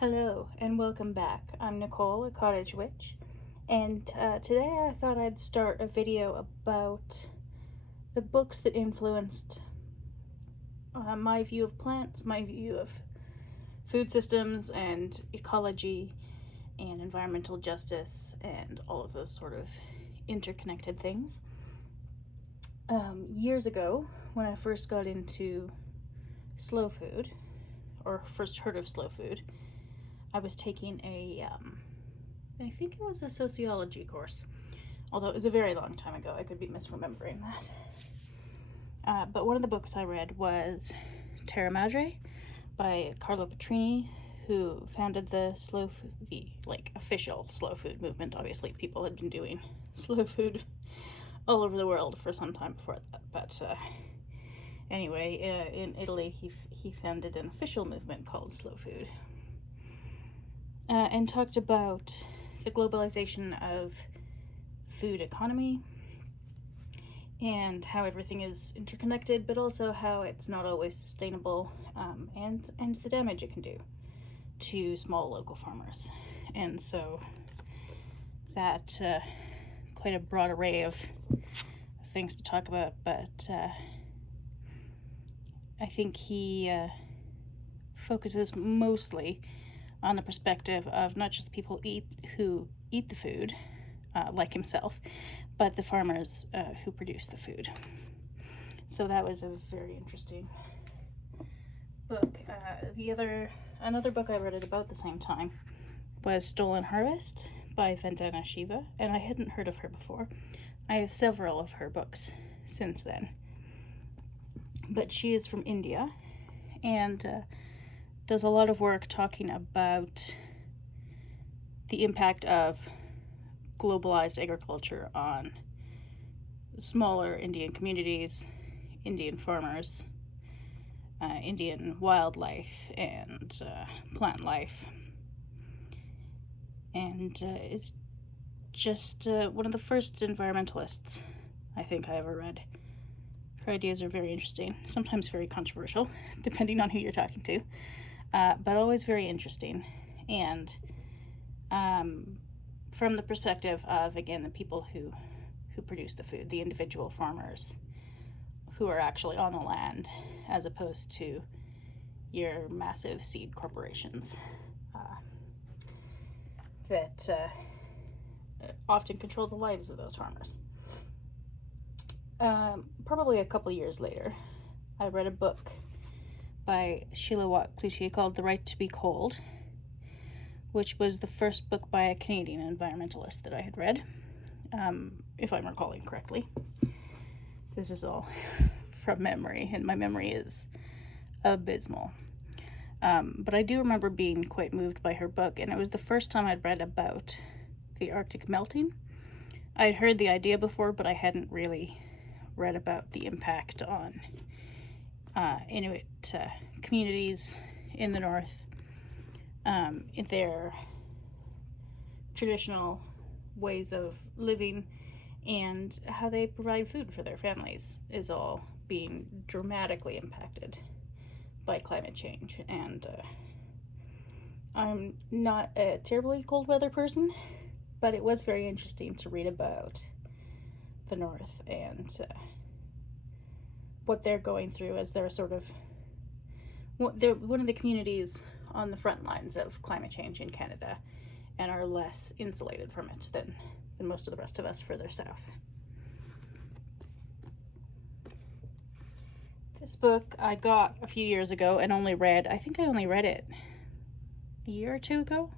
Hello and welcome back. I'm Nicole, a cottage witch, and today I thought I'd start a video about the books that influenced my view of plants, my view of food systems and ecology and environmental justice and all of those sort of interconnected things. Years ago, when I first got into slow food, or first heard of slow food, I was taking I think it was a sociology course, although it was a very long time ago. I could be misremembering that. But one of the books I read was Terra Madre by Carlo Petrini, who founded the official slow food movement. Obviously, people had been doing slow food all over the world for some time before that. But anyway, in Italy, he founded an official movement called slow food. And talked about the globalization of food economy and how everything is interconnected, but also how it's not always sustainable, and the damage it can do to small local farmers. And so that quite a broad array of things to talk about, but I think he focuses mostly on the perspective of not just the people who eat the food, like himself, but the farmers who produce the food. So that was a very interesting book. Another book I read at about the same time was Stolen Harvest by Vandana Shiva, and I hadn't heard of her before. I have several of her books since then. But she is from India, and does a lot of work talking about the impact of globalized agriculture on smaller Indian communities, Indian farmers, Indian wildlife, and plant life. And is just one of the first environmentalists I think I ever read. Her ideas are very interesting, sometimes very controversial, depending on who you're talking to. But always very interesting, and from the perspective of, again, the people who produce the food, the individual farmers who are actually on the land, as opposed to your massive seed corporations that often control the lives of those farmers. Probably a couple years later, I read a book by Sheila Watt-Cloutier called The Right to Be Cold, which was the first book by a Canadian environmentalist that I had read, if I'm recalling correctly. This is all from memory, and my memory is abysmal. But I do remember being quite moved by her book, and it was the first time I'd read about the Arctic melting. I'd heard the idea before, but I hadn't really read about the impact on Inuit communities in the north, in their traditional ways of living, and how they provide food for their families is all being dramatically impacted by climate change. And I'm not a terribly cold weather person, but it was very interesting to read about the north and what they're going through, as they're one of the communities on the front lines of climate change in Canada, and are less insulated from it than most of the rest of us further south. This book I got a few years ago and I think I only read it a year or two ago.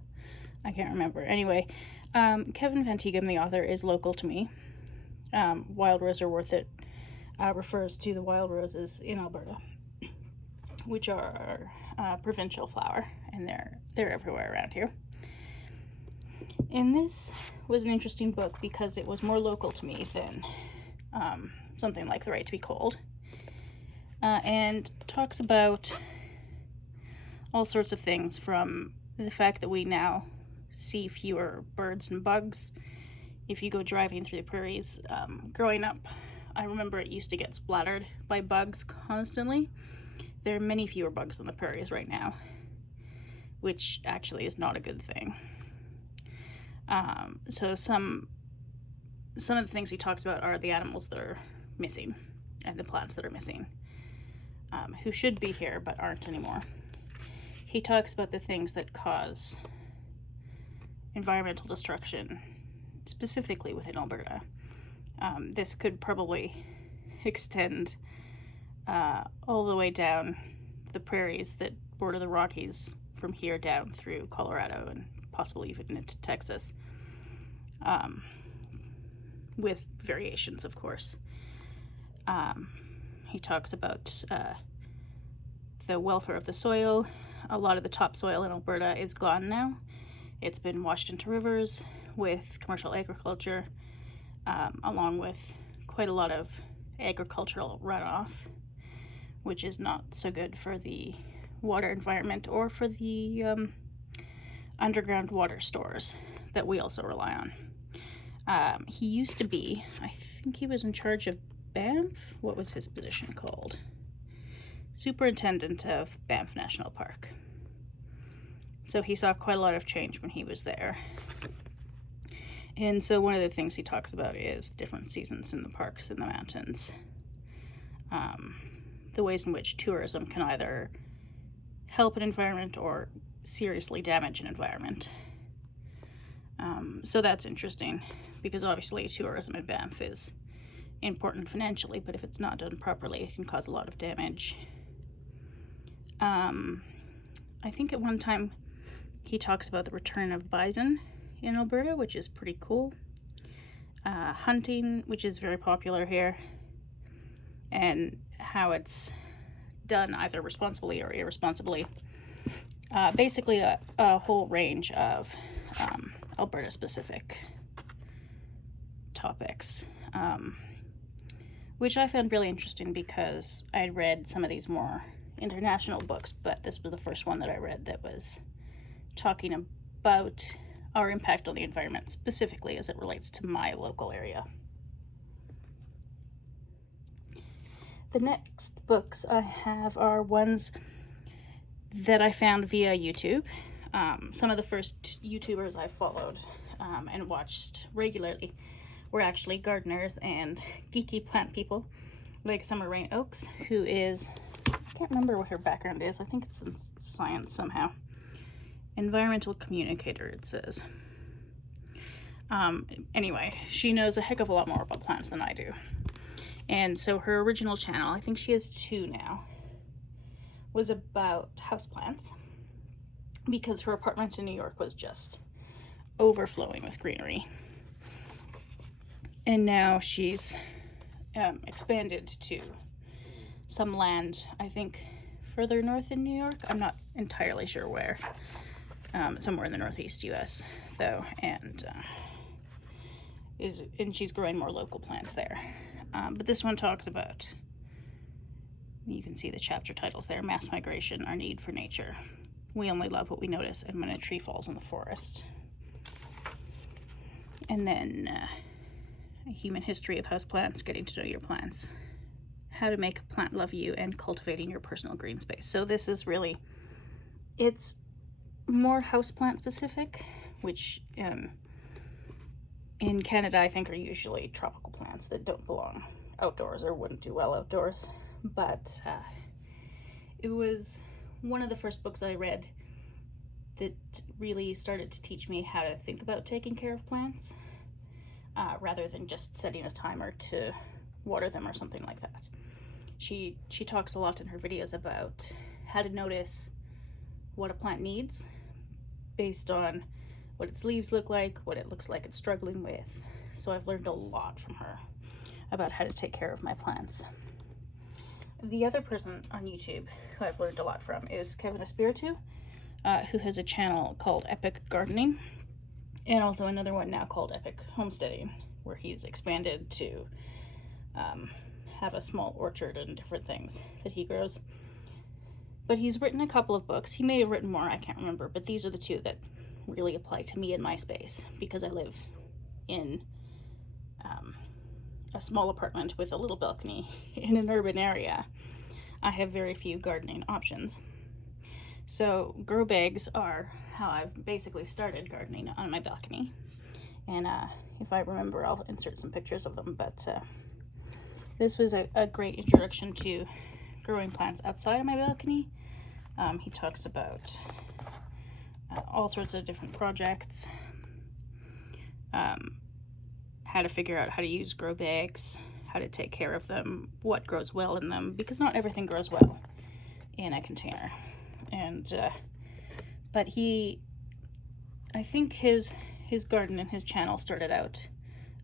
I can't remember. Anyway, Keven Van Tighem, the author, is local to me. Wild Rose Are Worth It refers to the wild roses in Alberta, which are our provincial flower, and they're everywhere around here. And this was an interesting book because it was more local to me than something like The Right to Be Cold, and talks about all sorts of things, from the fact that we now see fewer birds and bugs if you go driving through the prairies. Growing up, I remember it used to get splattered by bugs constantly. There are many fewer bugs on the prairies right now. which actually is not a good thing. So some of the things he talks about are the animals that are missing and the plants that are missing, who should be here but aren't anymore. He talks about the things that cause environmental destruction, specifically within Alberta. This could probably extend all the way down the prairies that border the Rockies from here down through Colorado and possibly even into Texas, with variations, of course. He talks about the welfare of the soil. A lot of the topsoil in Alberta is gone now. It's been washed into rivers with commercial agriculture, along with quite a lot of agricultural runoff, which is not so good for the water environment or for the underground water stores that we also rely on. He used to be, I think he was in charge of Banff. What was his position called? Superintendent of Banff National Park. So he saw quite a lot of change when he was there. And so one of the things he talks about is different seasons in the parks in the mountains. The ways in which tourism can either help an environment or seriously damage an environment. So that's interesting, because obviously tourism in Banff is important financially, but if it's not done properly, it can cause a lot of damage. I think at one time he talks about the return of bison in Alberta, which is pretty cool. Hunting, which is very popular here, and how it's done either responsibly or irresponsibly. Basically a whole range of Alberta-specific topics, which I found really interesting because I'd read some of these more international books, but this was the first one that I read that was talking about our impact on the environment, specifically as it relates to my local area. The next books I have are ones that I found via YouTube. Some of the first YouTubers I followed and watched regularly were actually gardeners and geeky plant people, like Summer Rayne Oakes, who is, I can't remember what her background is, I think it's in science somehow. Environmental communicator, it says. Anyway, she knows a heck of a lot more about plants than I do. And so her original channel, I think she has 2 now, was about houseplants, because her apartment in New York was just overflowing with greenery. And now she's expanded to some land, I think, further north in New York. I'm not entirely sure where. Somewhere in the northeast US, though, and she's growing more local plants there. But this one talks about, you can see the chapter titles there: Mass Migration, Our Need for Nature, We Only Love What We Notice, and When a Tree Falls in the Forest. And then A Human History of Houseplants, Getting to Know Your Plants, How to Make a Plant Love You, and Cultivating Your Personal Green Space. So this is really, it's more houseplant specific, which in Canada I think are usually tropical plants that don't belong outdoors or wouldn't do well outdoors. But it was one of the first books I read that really started to teach me how to think about taking care of plants, rather than just setting a timer to water them or something like that. She talks a lot in her videos about how to notice what a plant needs based on what its leaves look like, what it looks like it's struggling with. So I've learned a lot from her about how to take care of my plants. The other person on YouTube who I've learned a lot from is Keven Espiritu, who has a channel called Epic Gardening, and also another one now called Epic Homesteading, where he's expanded to have a small orchard and different things that he grows. But he's written a couple of books. He may have written more, I can't remember, but these are the 2 that really apply to me in my space, because I live in a small apartment with a little balcony in an urban area. I have very few gardening options. So grow bags are how I've basically started gardening on my balcony. And if I remember, I'll insert some pictures of them. But this was a great introduction to growing plants outside of my balcony. He talks about all sorts of different projects, how to figure out how to use grow bags, how to take care of them, what grows well in them, because not everything grows well in a container. And but I think his garden and his channel started out,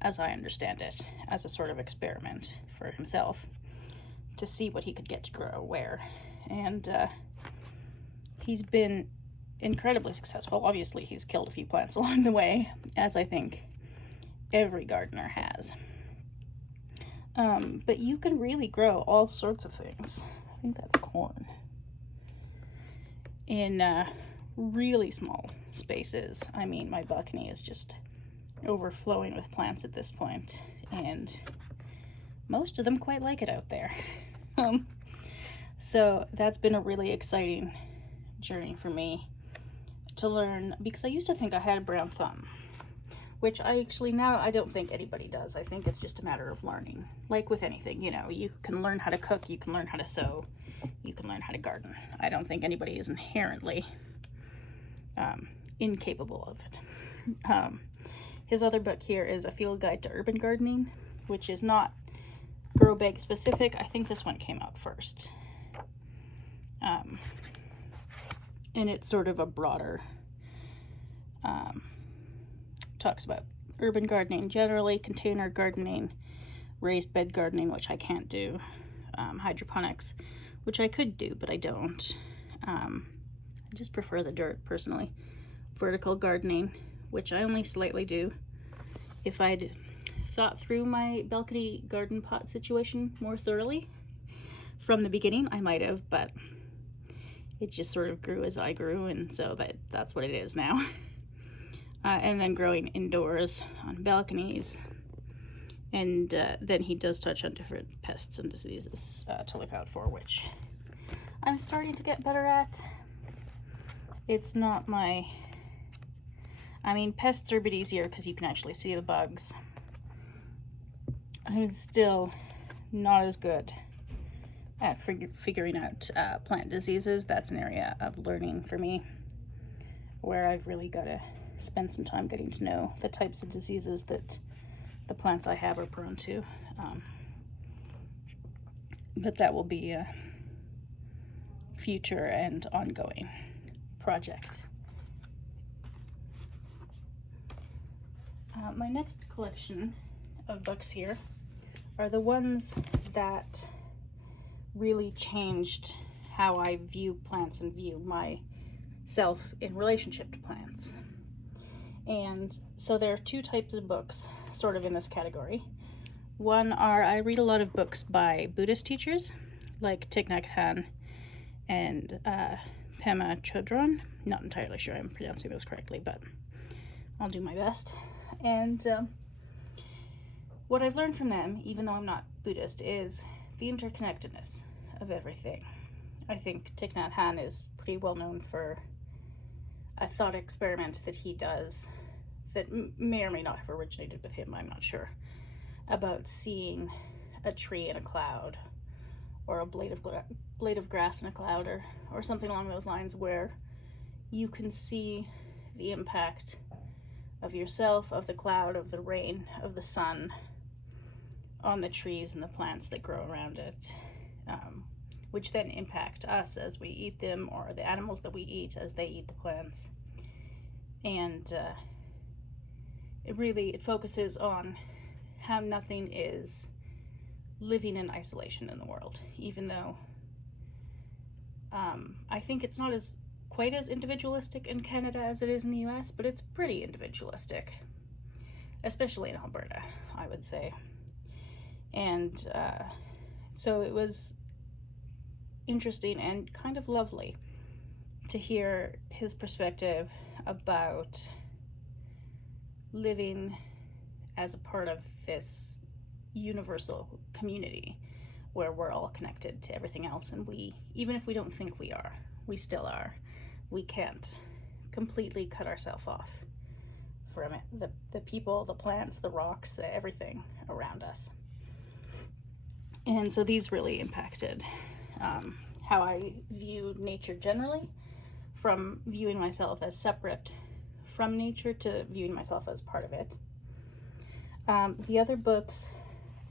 as I understand it, as a sort of experiment for himself to see what he could get to grow where. And he's been incredibly successful. Obviously, he's killed a few plants along the way, as I think every gardener has. But you can really grow all sorts of things. I think that's corn. In really small spaces. I mean, my balcony is just overflowing with plants at this point, and most of them quite like it out there. So that's been a really exciting journey for me to learn, because I used to think I had a brown thumb, which I actually now I don't think anybody does. I think it's just a matter of learning. Like with anything, you know, you can learn how to cook, you can learn how to sew, you can learn how to garden. I don't think anybody is inherently incapable of it. His other book here is A Field Guide to Urban Gardening, which is not grow bag specific. I think this one came out first. And it's sort of a broader, talks about urban gardening generally, container gardening, raised bed gardening, which I can't do, hydroponics, which I could do, but I don't. I just prefer the dirt personally. Vertical gardening, which I only slightly do. If I'd thought through my balcony garden pot situation more thoroughly from the beginning, I might have, but it just sort of grew as I grew, and so that's what it is now. And then growing indoors on balconies. And then he does touch on different pests and diseases to look out for, which I'm starting to get better at. It's not my... I mean, pests are a bit easier because you can actually see the bugs. I'm still not as good at figuring out plant diseases. That's an area of learning for me, where I've really got to spend some time getting to know the types of diseases that the plants I have are prone to. But that will be a future and ongoing project. My next collection of books here are the ones that really changed how I view plants and view myself in relationship to plants. And so there are two types of books sort of in this category. One are, I read a lot of books by Buddhist teachers like Thich, Nhat, Hanh, and Pema Chödrön. Not entirely sure I'm pronouncing those correctly, but I'll do my best. And what I've learned from them, even though I'm not Buddhist, is the interconnectedness of everything. I think Thich Nhat Hanh is pretty well known for a thought experiment that he does that may or may not have originated with him, I'm not sure, about seeing a tree in a cloud, or a blade of grass in a cloud, or something along those lines, where you can see the impact of yourself, of the cloud, of the rain, of the sun on the trees and the plants that grow around it, which then impact us as we eat them, or the animals that we eat as they eat the plants. And it focuses on how nothing is living in isolation in the world, even though I think it's not quite as individualistic in Canada as it is in the US, but it's pretty individualistic, especially in Alberta, I would say. And so it was interesting and kind of lovely to hear his perspective about living as a part of this universal community where we're all connected to everything else, and even if we don't think we are, we still are. we can't completely cut ourselves off from it. The people, the plants, the rocks, everything around us. And so these really impacted how I view nature generally, from viewing myself as separate from nature to viewing myself as part of it. The other books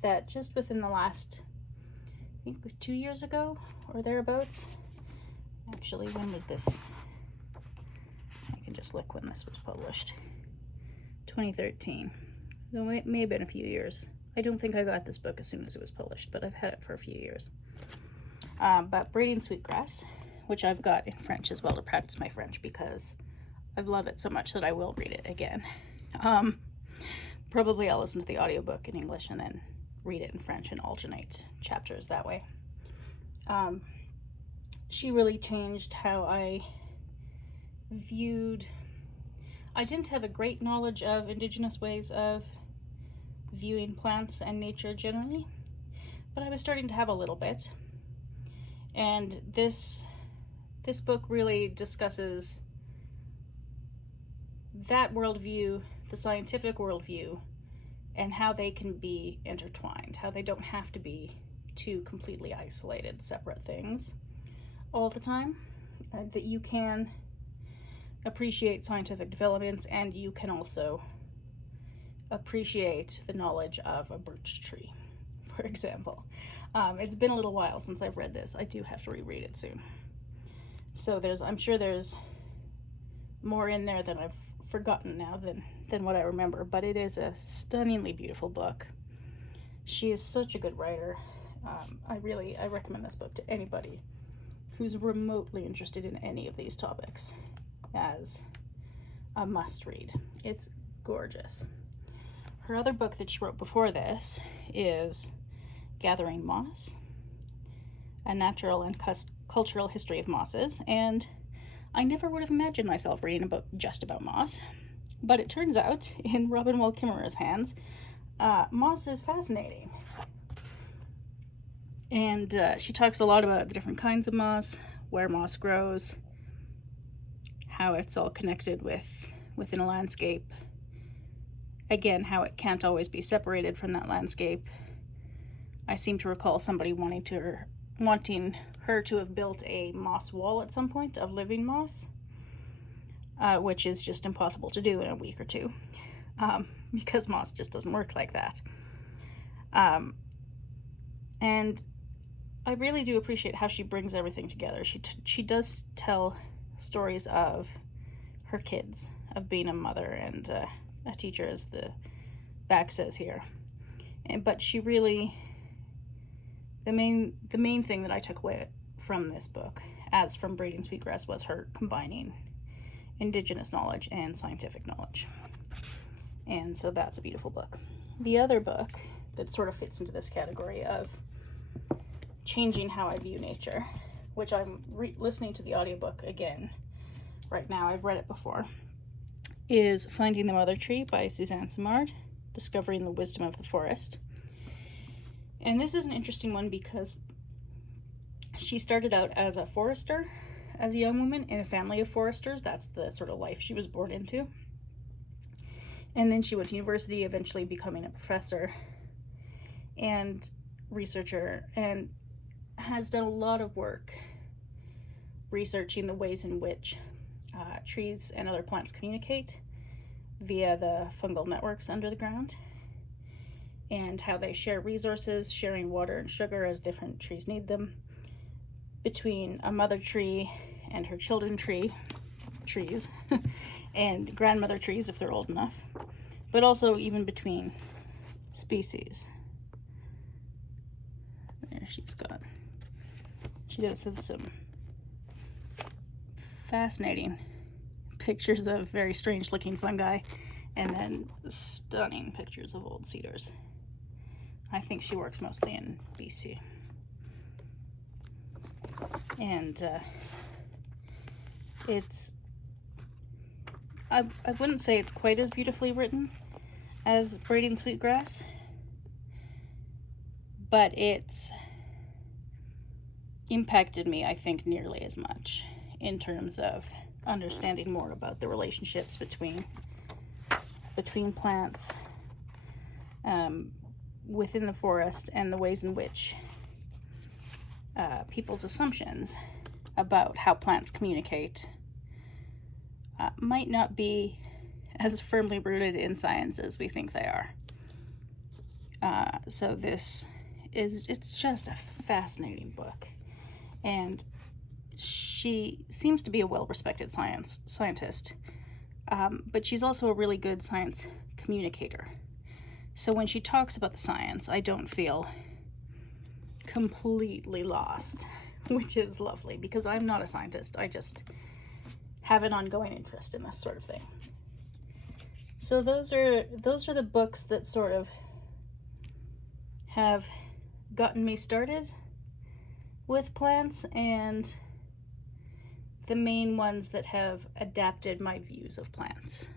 that just within the last, I think 2 years ago or thereabouts, actually, when was this? I can just look when this was published. 2013. So it may have been a few years. I don't think I got this book as soon as it was published, but I've had it for a few years. But Braiding Sweetgrass, which I've got in French as well to practice my French, because I love it so much that I will read it again. Probably I'll listen to the audiobook in English and then read it in French and alternate chapters that way. She really changed how I viewed. I didn't have a great knowledge of indigenous ways of viewing plants and nature generally, but I was starting to have a little bit. And this book really discusses that worldview, the scientific worldview, and how they can be intertwined, how they don't have to be two completely isolated, separate things all the time, that you can appreciate scientific developments and you can also appreciate the knowledge of a birch tree, for example. It's been a little while since I've read this. I do have to reread it soon. So I'm sure there's more in there than I've forgotten now than what I remember, but it is a stunningly beautiful book. She is such a good writer. I recommend this book to anybody who's remotely interested in any of these topics as a must read. It's gorgeous. Her other book that she wrote before this is Gathering Moss, A Natural and Cultural History of Mosses, and I never would have imagined myself reading just about moss, but it turns out, in Robin Wall Kimmerer's hands, moss is fascinating. And she talks a lot about the different kinds of moss, where moss grows, how it's all connected within a landscape. Again, how it can't always be separated from that landscape. I seem to recall somebody wanting her to have built a moss wall at some point of living moss, which is just impossible to do in a week or two, because moss just doesn't work like that. And I really do appreciate how she brings everything together. She does tell stories of her kids, of being a mother and a teacher, as the back says here. But she really, the main thing that I took away from this book, as from Braiding Sweetgrass, was her combining indigenous knowledge and scientific knowledge. And so that's a beautiful book. The other book that sort of fits into this category of changing how I view nature, which I'm listening to the audiobook again right now, I've read it before, is Finding the Mother Tree by Suzanne Simard, Discovering the Wisdom of the Forest. And this is an interesting one because she started out as a forester, as a young woman in a family of foresters. That's the sort of life she was born into. And then she went to university, eventually becoming a professor and researcher, and has done a lot of work researching the ways in which trees and other plants communicate via the fungal networks under the ground, and how they share resources, sharing water and sugar as different trees need them, between a mother tree and her children trees, and grandmother trees if they're old enough, but also even between species. There she does have some fascinating pictures of very strange looking fungi, and then stunning pictures of old cedars. I think she works mostly in BC. And I wouldn't say it's quite as beautifully written as Braiding Sweetgrass, but it's impacted me, I think, nearly as much in terms of understanding more about the relationships between plants within the forest, and the ways in which people's assumptions about how plants communicate might not be as firmly rooted in science as we think they are. So it's just a fascinating book. And she seems to be a well-respected scientist, but she's also a really good science communicator. So when she talks about the science, I don't feel completely lost, which is lovely, because I'm not a scientist. I just have an ongoing interest in this sort of thing. So those are the books that sort of have gotten me started with plants, and the main ones that have adapted my views of plants.